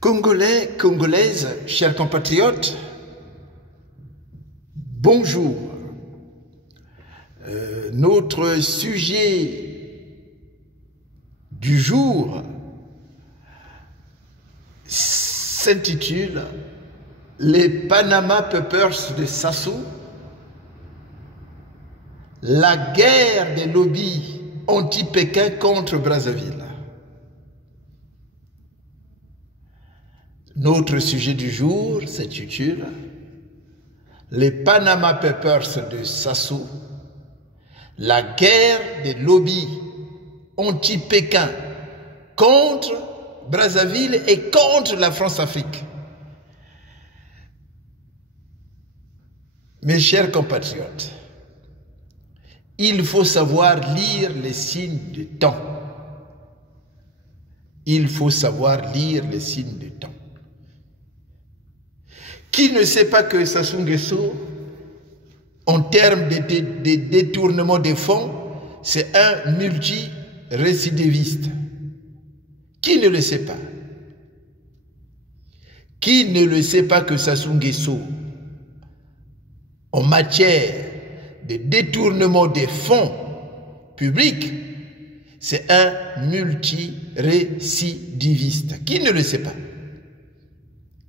Congolais, Congolaises, chers compatriotes, bonjour. Notre sujet du jour s'intitule « Les Panama Papers de Sassou, la guerre des lobbies anti-Pékin contre Brazzaville ». Notre sujet du jour s'intitule « Les Panama Papers de Sassou, la guerre des lobbies anti-Pékin contre Brazzaville et contre la France-Afrique ». Mes chers compatriotes, il faut savoir lire les signes du temps. Il faut savoir lire les signes du temps. Qui ne sait pas que Sassou Nguesso, en termes de détournement des fonds, c'est un multirécidiviste? Qui ne le sait pas? Qui ne le sait pas que Sassou Nguesso, en matière de détournement des fonds publics, c'est un multirécidiviste? Qui ne le sait pas?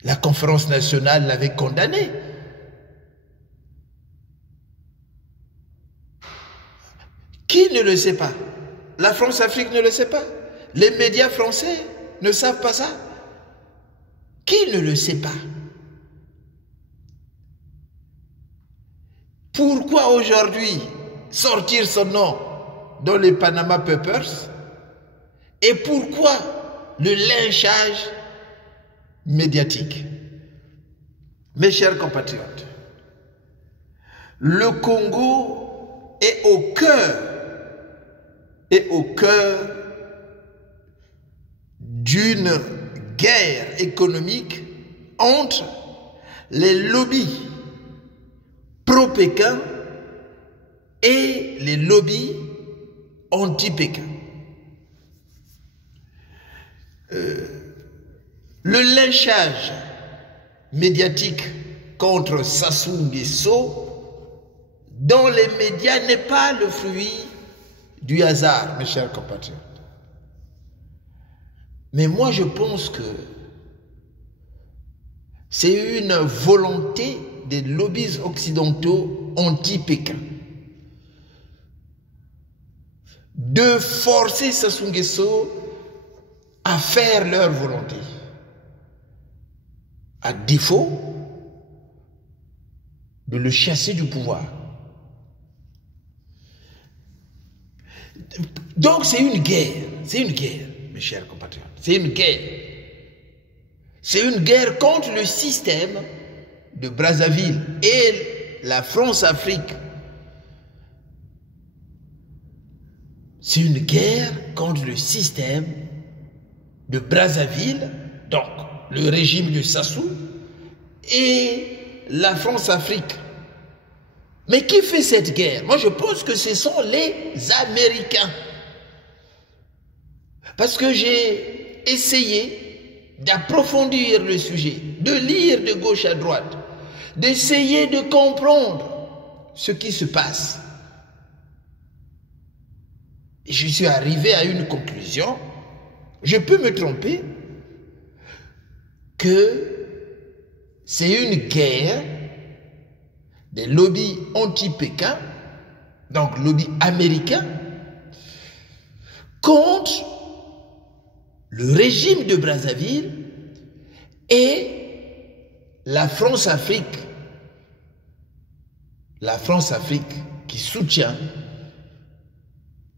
La conférence nationale l'avait condamné. Qui ne le sait pas? La France-Afrique ne le sait pas. Les médias français ne savent pas ça. Qui ne le sait pas? Pourquoi aujourd'hui sortir son nom dans les Panama Papers? Et pourquoi le lynchage médiatique? Mes chers compatriotes, le Congo est au cœur d'une guerre économique entre les lobbies pro-Pékin et les lobbies anti-Pékin. Le lynchage médiatique contre Sassou Nguesso dans les médias n'est pas le fruit du hasard, mes chers compatriotes. Mais moi, je pense que c'est une volonté des lobbies occidentaux anti-Pékin de forcer Sassou Nguesso à faire leur volonté. À défaut de le chasser du pouvoir. Donc c'est une guerre, mes chers compatriotes, c'est une guerre. C'est une guerre contre le système de Brazzaville et la France-Afrique. C'est une guerre contre le système de Brazzaville, donc le régime de Sassou et la France-Afrique. Mais qui fait cette guerre? Moi, je pense que ce sont les Américains. Parce que j'ai essayé d'approfondir le sujet, de lire de gauche à droite, d'essayer de comprendre ce qui se passe. Et je suis arrivé à une conclusion, je peux me tromper, que c'est une guerre des lobbies anti-Pékin, donc lobby américain, contre le régime de Brazzaville et la France-Afrique. La France-Afrique qui soutient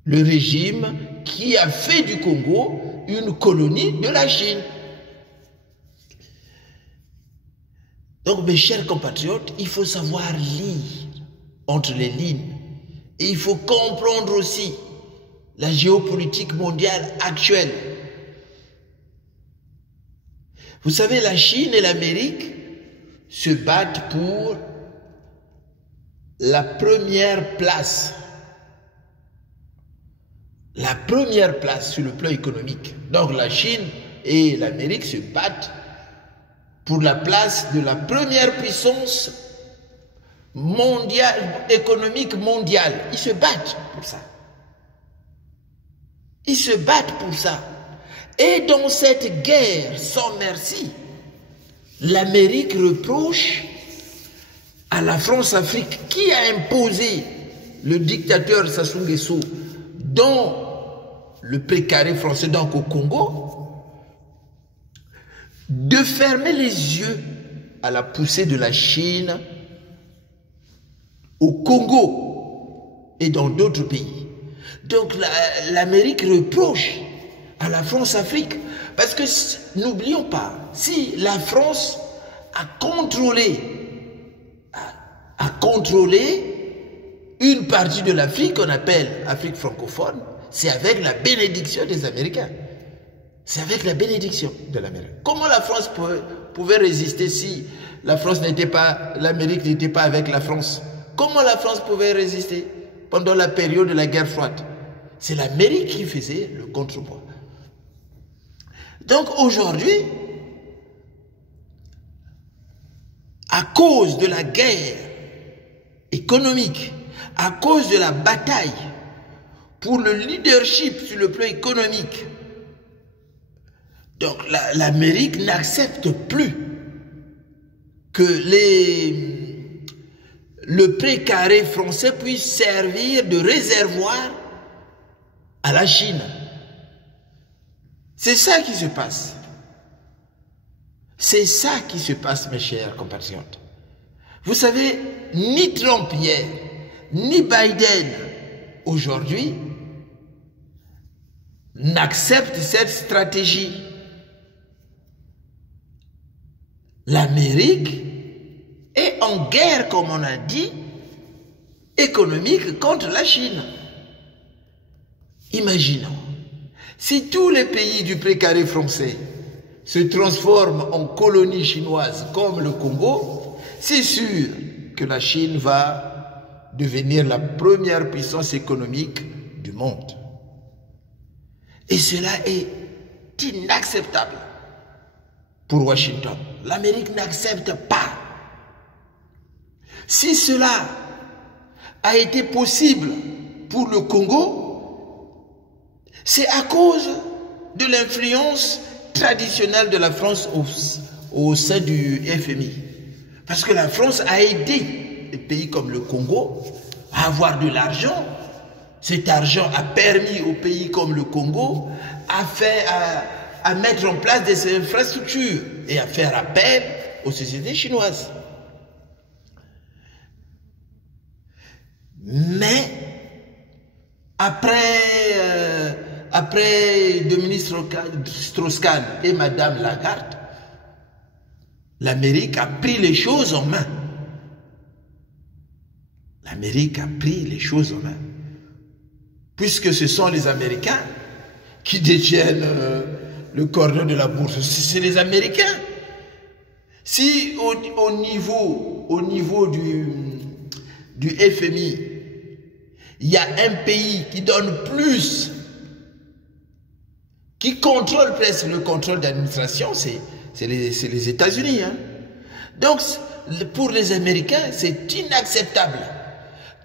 le régime qui a fait du Congo une colonie de la Chine. Donc, mes chers compatriotes, il faut savoir lire entre les lignes. Et il faut comprendre aussi la géopolitique mondiale actuelle. Vous savez, la Chine et l'Amérique se battent pour la première place. La première place sur le plan économique. Donc, la Chine et l'Amérique se battent pour la place de la première puissance mondiale, économique mondiale. Ils se battent pour ça. Ils se battent pour ça. Et dans cette guerre sans merci, l'Amérique reproche à la France-Afrique qui a imposé le dictateur Sassou Nguesso dans le précaré français, donc au Congo, de fermer les yeux à la poussée de la Chine au Congo et dans d'autres pays. Donc l'Amérique reproche à la France-Afrique, parce que n'oublions pas, si la France a contrôlé une partie de l'Afrique qu'on appelle Afrique francophone, c'est avec la bénédiction des Américains. C'est avec la bénédiction de l'Amérique. Comment la France pouvait résister si l'Amérique n'était pas avec la France? Comment la France pouvait résister pendant la période de la guerre froide? C'est l'Amérique qui faisait le contrepoids. Donc aujourd'hui, à cause de la guerre économique, à cause de la bataille pour le leadership sur le plan économique, donc l'Amérique n'accepte plus que le précaré français puisse servir de réservoir à la Chine. C'est ça qui se passe. C'est ça qui se passe, mes chers compatriotes. Vous savez, ni Trump hier, ni Biden aujourd'hui n'acceptent cette stratégie. L'Amérique est en guerre, comme on a dit, économique contre la Chine. Imaginons, si tous les pays du précaré français se transforment en colonies chinoises comme le Congo, c'est sûr que la Chine va devenir la première puissance économique du monde. Et cela est inacceptable pour Washington. L'Amérique n'accepte pas. Si cela a été possible pour le Congo, c'est à cause de l'influence traditionnelle de la France au sein du FMI. Parce que la France a aidé des pays comme le Congo à avoir de l'argent. Cet argent a permis aux pays comme le Congo à mettre en place des infrastructures et à faire appel aux sociétés chinoises. Mais après Dominique Strauss-Kahn et Madame Lagarde, l'Amérique a pris les choses en main. L'Amérique a pris les choses en main. Puisque ce sont les Américains qui détiennent le cordon de la bourse. C'est les Américains. Si au niveau du FMI, il y a un pays qui donne plus, qui contrôle presque le contrôle d'administration, c'est les États-Unis. Hein. Donc, pour les Américains, c'est inacceptable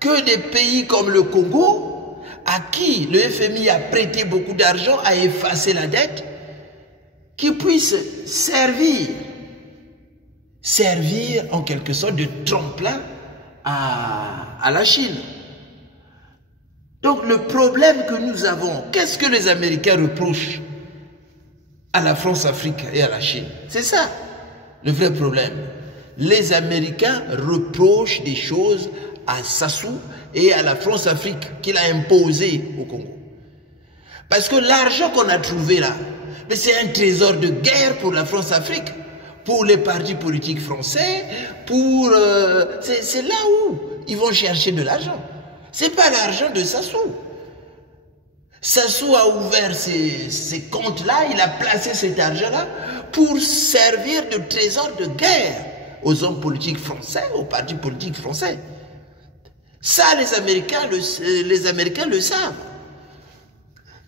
que des pays comme le Congo, à qui le FMI a prêté beaucoup d'argent, a effacé la dette, qui puissent servir en quelque sorte de tremplin à la Chine. Donc le problème que nous avons, qu'est-ce que les Américains reprochent à la France-Afrique et à la Chine? C'est ça, le vrai problème. Les Américains reprochent des choses à Sassou et à la France-Afrique qu'il a imposé au Congo. Parce que l'argent qu'on a trouvé là, c'est un trésor de guerre pour la France-Afrique, pour les partis politiques français, c'est là où ils vont chercher de l'argent. Ce n'est pas l'argent de Sassou. Sassou a ouvert ces comptes-là, il a placé cet argent-là pour servir de trésor de guerre aux hommes politiques français, aux partis politiques français. Ça, les Américains le savent.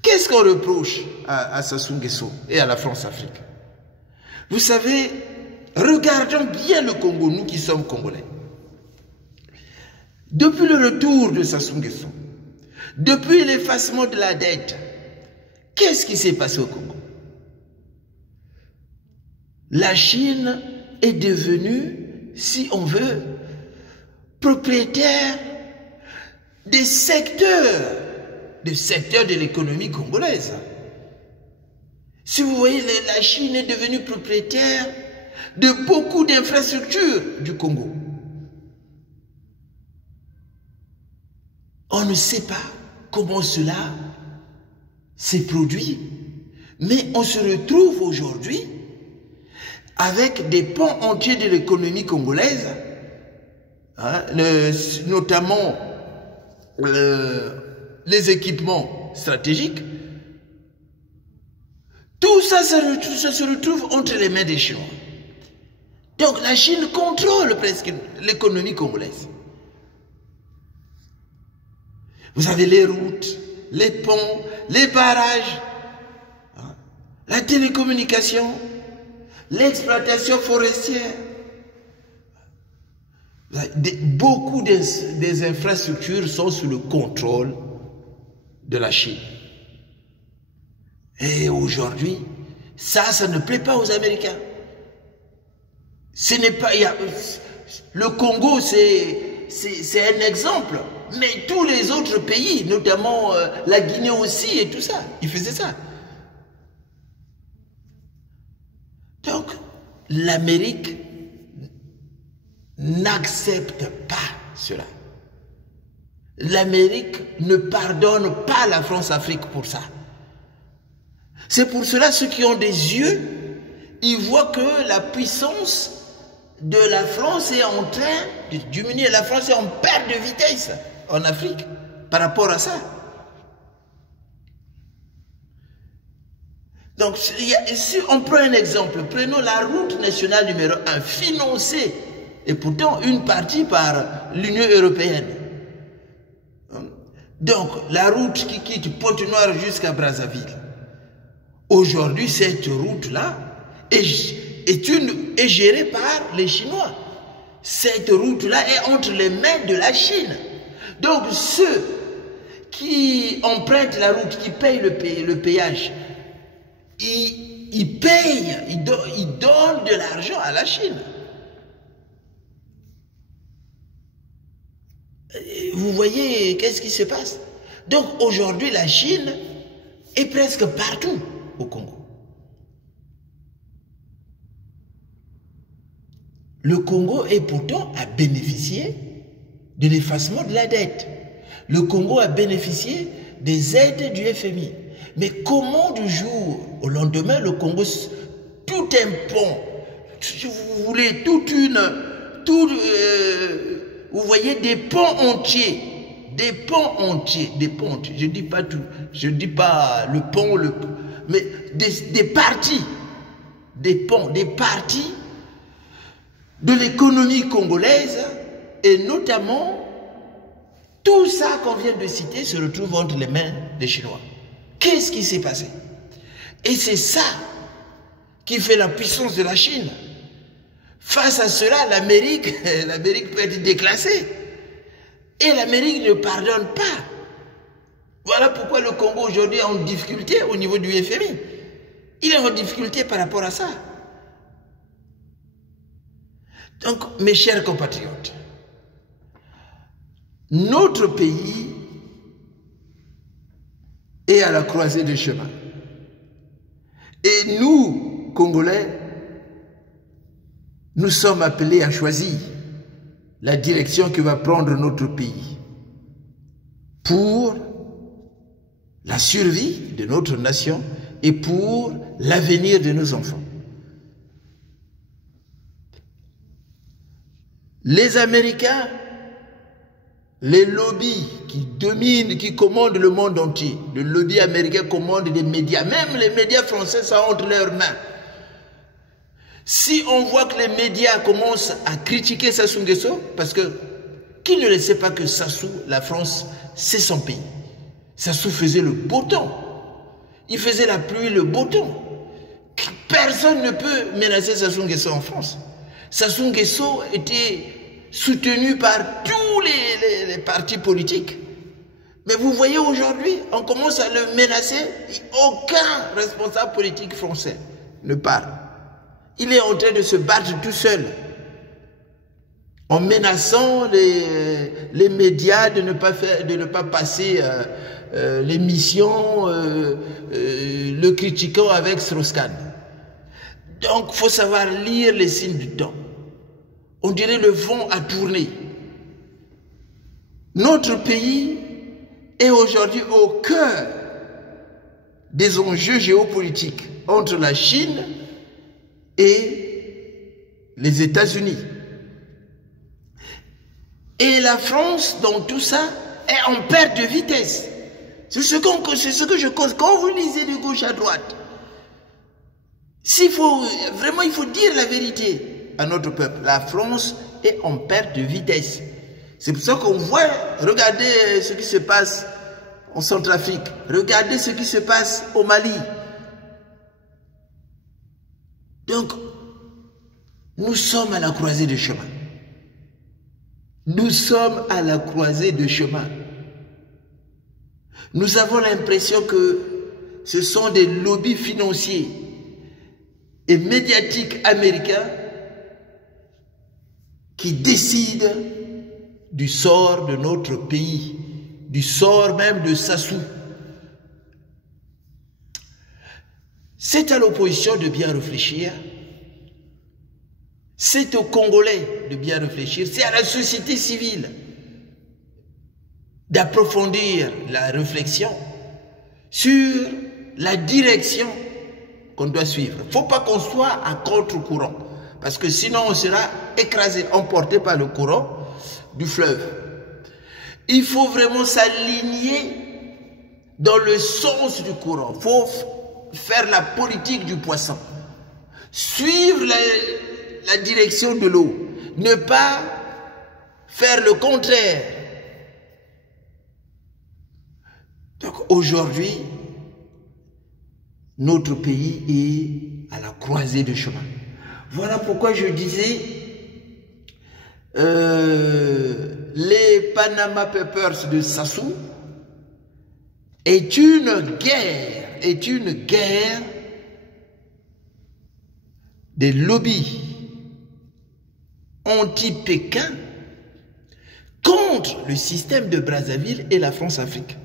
Qu'est-ce qu'on reproche à Sassou Nguesso et à la France-Afrique? Vous savez, Regardons bien le Congo, nous qui sommes Congolais. Depuis le retour de Sassou Nguesso, depuis l'effacement de la dette, qu'est-ce qui s'est passé au Congo? La Chine est devenue, si on veut, propriétaire des secteurs de l'économie congolaise. Si vous voyez, la Chine est devenue propriétaire de beaucoup d'infrastructures du Congo. On ne sait pas comment cela s'est produit, mais on se retrouve aujourd'hui avec des pans entiers de l'économie congolaise, hein, notamment les équipements stratégiques. Tout ça, ça se retrouve entre les mains des Chinois. Donc la Chine contrôle presque l'économie congolaise. Vous avez les routes, les ponts, les barrages, hein, la télécommunication, l'exploitation forestière. Beaucoup des infrastructures sont sous le contrôle de la Chine. Et aujourd'hui, ça ne plaît pas aux Américains. Ce n'est pas... le Congo, c'est un exemple. Mais tous les autres pays, notamment la Guinée aussi et tout ça, ils faisaient ça. Donc, l'Amérique n'accepte pas cela. L'Amérique ne pardonne pas la France-Afrique pour ça. C'est pour cela, ceux qui ont des yeux, ils voient que la puissance de la France est en train de diminuer. La France est en perte de vitesse en Afrique par rapport à ça. Donc, si on prend un exemple, prenons la route nationale numéro 1, financée, et pourtant une partie par l'Union européenne. Donc, la route qui quitte Pointe-Noire jusqu'à Brazzaville. Aujourd'hui, cette route-là est gérée par les Chinois. Cette route-là est entre les mains de la Chine. Donc, ceux qui empruntent la route, qui payent le péage, ils payent, ils donnent de l'argent à la Chine. Vous voyez qu'est-ce qui se passe? Donc aujourd'hui, la Chine est presque partout au Congo. Le Congo est pourtant à bénéficier de l'effacement de la dette. Le Congo a bénéficié des aides du FMI. Mais comment du jour au lendemain, le Congo, tout un pont, si vous voulez, vous voyez des ponts entiers, je dis pas tout, je dis pas le pont, mais des parties, des ponts, des parties de l'économie congolaise, et notamment tout ça qu'on vient de citer se retrouve entre les mains des Chinois. Qu'est-ce qui s'est passé? Et c'est ça qui fait la puissance de la Chine. Face à cela, l'Amérique peut être déclassée. Et l'Amérique ne pardonne pas. Voilà pourquoi le Congo aujourd'hui est en difficulté au niveau du FMI. Il est en difficulté par rapport à ça. Donc, mes chers compatriotes, notre pays est à la croisée des chemins. Et nous, Congolais, nous sommes appelés à choisir la direction que va prendre notre pays pour la survie de notre nation et pour l'avenir de nos enfants. Les Américains, les lobbies qui dominent, qui commandent le monde entier, le lobby américain commande les médias, même les médias français sont entre leurs mains. Si on voit que les médias commencent à critiquer Sassou Nguesso, parce que qui ne le sait pas que Sassou, la France, c'est son pays. Sassou faisait le beau temps. Il faisait la pluie, le beau temps. Personne ne peut menacer Sassou Nguesso en France. Sassou Nguesso était soutenu par tous les partis politiques. Mais vous voyez aujourd'hui, on commence à le menacer. Aucun responsable politique français ne parle. Il est en train de se battre tout seul, en menaçant les médias de ne pas passer l'émission, le critiquant avec Strauss-Kahn. Donc, il faut savoir lire les signes du temps. On dirait le vent a tourné. Notre pays est aujourd'hui au cœur des enjeux géopolitiques entre la Chine et les États-Unis. Et la France, dans tout ça, est en perte de vitesse. C'est ce que je cause. Quand vous lisez de gauche à droite, vraiment, il faut dire la vérité à notre peuple. La France est en perte de vitesse. C'est pour ça qu'on voit, regardez ce qui se passe en Centrafrique, regardez ce qui se passe au Mali. Donc, nous sommes à la croisée des chemins. Nous sommes à la croisée de chemin. Nous avons l'impression que ce sont des lobbies financiers et médiatiques américains qui décident du sort de notre pays, du sort même de Sassou. C'est à l'opposition de bien réfléchir. C'est aux Congolais de bien réfléchir. C'est à la société civile d'approfondir la réflexion sur la direction qu'on doit suivre. Il ne faut pas qu'on soit à contre-courant, parce que sinon on sera écrasé, emporté par le courant du fleuve. Il faut vraiment s'aligner dans le sens du courant. Il faut faire la politique du poisson. Suivre la direction de l'eau. Ne pas faire le contraire. Donc aujourd'hui, notre pays est à la croisée de chemin. Voilà pourquoi je disais les Panama Papers de Sassou est une guerre des lobbies anti-Pékin contre le système de Brazzaville et la France-Afrique.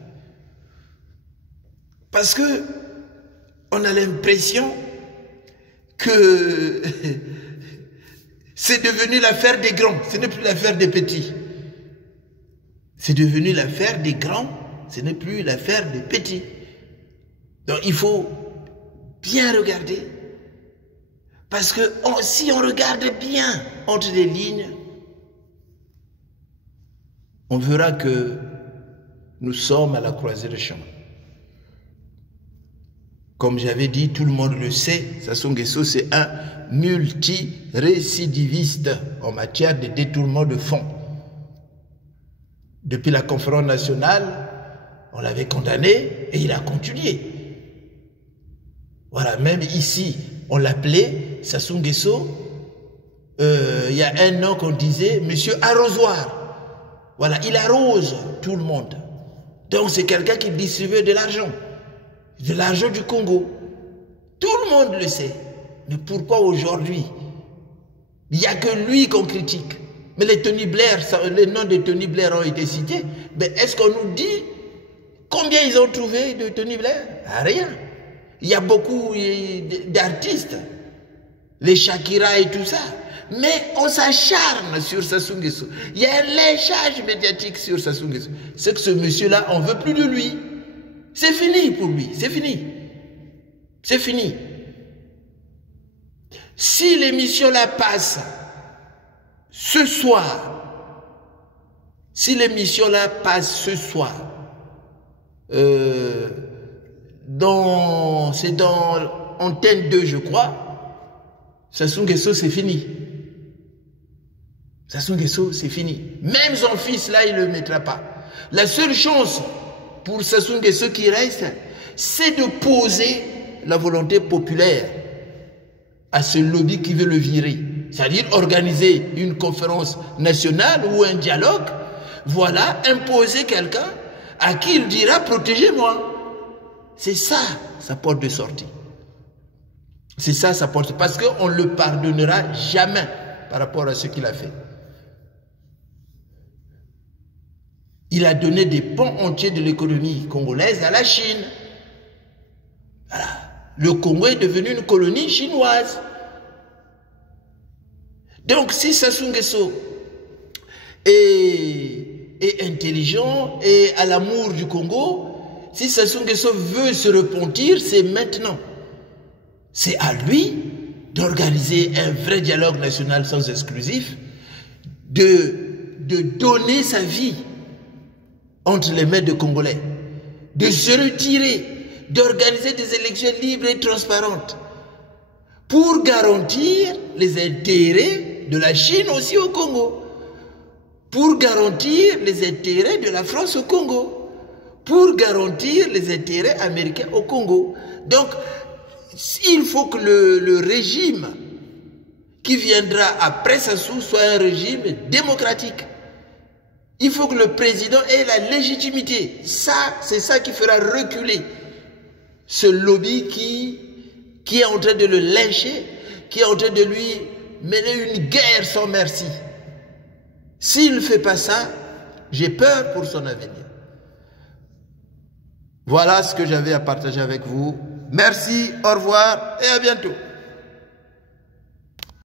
Parce que on a l'impression que c'est devenu l'affaire des grands, ce n'est plus l'affaire des petits. C'est devenu l'affaire des grands, ce n'est plus l'affaire des petits. Donc il faut bien regarder. Parce que si on regarde bien entre les lignes, on verra que nous sommes à la croisée de chemin. Comme j'avais dit, tout le monde le sait, Sassou Nguesso, c'est un multirécidiviste en matière de détournement de fonds. Depuis la conférence nationale, on l'avait condamné et il a continué. Voilà, même ici, on l'appelait Sassou Nguesso. Il y a un an qu'on disait Monsieur Arrosoir. Voilà, il arrose tout le monde. Donc c'est quelqu'un qui distribue de l'argent du Congo. Tout le monde le sait. Mais pourquoi aujourd'hui, il n'y a que lui qu'on critique? Mais les noms de Tony Blair ont été cités. Mais est-ce qu'on nous dit combien ils ont trouvé de Tony Blair? Rien. Il y a beaucoup d'artistes, les Shakira et tout ça. Mais on s'acharne sur Sassou Nguesso. Il y a un lynchage médiatique sur Sassou Nguesso. C'est que ce monsieur-là, on ne veut plus de lui. C'est fini pour lui, c'est fini. C'est fini. Si l'émission-là passe ce soir, c'est dans Antenne 2, je crois, Sassou Nguesso, c'est fini. Sassou Nguesso, c'est fini. Même son fils, là, il ne le mettra pas. La seule chance pour Sassou Nguesso qui reste, c'est de poser la volonté populaire. à ce lobby qui veut le virer. C'est-à-dire organiser une conférence nationale ou un dialogue, voilà, imposer quelqu'un à qui il dira « protégez-moi ». C'est ça, sa porte de sortie. C'est ça, sa porte, parce qu'on ne le pardonnera jamais par rapport à ce qu'il a fait. Il a donné des pans entiers de l'économie congolaise à la Chine. Voilà. Le Congo est devenu une colonie chinoise. Donc, si Sassou Nguesso est intelligent et a l'amour du Congo, si Sassou Nguesso veut se repentir, c'est maintenant. C'est à lui d'organiser un vrai dialogue national sans exclusif, de donner sa vie entre les mains des Congolais, de se retirer, d'organiser des élections libres et transparentes pour garantir les intérêts de la Chine aussi au Congo, pour garantir les intérêts de la France au Congo, pour garantir les intérêts américains au Congo. Donc, il faut que le régime qui viendra après Sassou soit un régime démocratique. Il faut que le président ait la légitimité. Ça, c'est ça qui fera reculer ce lobby qui est en train de le lyncher, qui est en train de lui mener une guerre sans merci. S'il ne fait pas ça, j'ai peur pour son avenir. Voilà ce que j'avais à partager avec vous. Merci, au revoir et à bientôt.